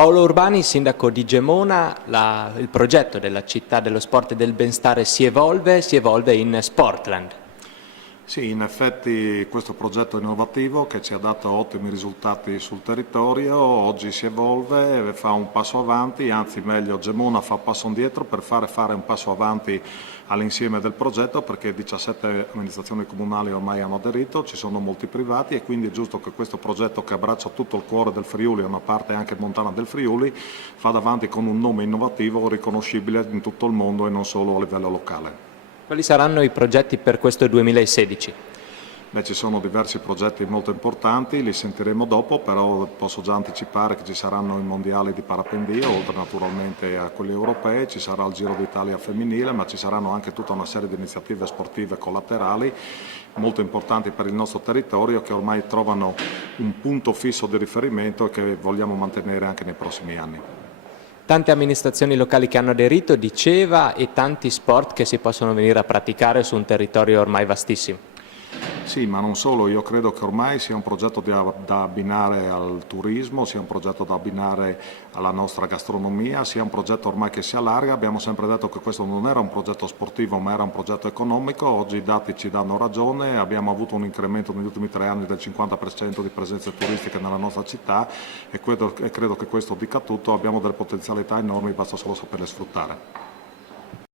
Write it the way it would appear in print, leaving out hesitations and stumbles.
Paolo Urbani, sindaco di Gemona, il progetto della città dello sport e del benestare si evolve in Sportland. Sì, in effetti questo progetto innovativo che ci ha dato ottimi risultati sul territorio, oggi si evolve, fa un passo avanti, anzi meglio Gemona fa un passo indietro per fare un passo avanti all'insieme del progetto, perché 17 amministrazioni comunali ormai hanno aderito, ci sono molti privati e quindi è giusto che questo progetto, che abbraccia tutto il cuore del Friuli e una parte anche montana del Friuli, vada avanti con un nome innovativo riconoscibile in tutto il mondo e non solo a livello locale. Quali saranno i progetti per questo 2016? Beh, ci sono diversi progetti molto importanti, li sentiremo dopo, però posso già anticipare che ci saranno i mondiali di parapendio, oltre naturalmente a quelli europei, ci sarà il Giro d'Italia femminile, ma ci saranno anche tutta una serie di iniziative sportive collaterali molto importanti per il nostro territorio, che ormai trovano un punto fisso di riferimento e che vogliamo mantenere anche nei prossimi anni. Tante amministrazioni locali che hanno aderito, diceva, e tanti sport che si possono venire a praticare su un territorio ormai vastissimo. Sì, ma non solo, io credo che ormai sia un progetto da abbinare al turismo, sia un progetto da abbinare alla nostra gastronomia, sia un progetto ormai che si allarga. Abbiamo sempre detto che questo non era un progetto sportivo, ma era un progetto economico. Oggi i dati ci danno ragione, abbiamo avuto un incremento negli ultimi 3 anni del 50% di presenze turistiche nella nostra città e credo che questo dica tutto. Abbiamo delle potenzialità enormi, basta solo saperle sfruttare.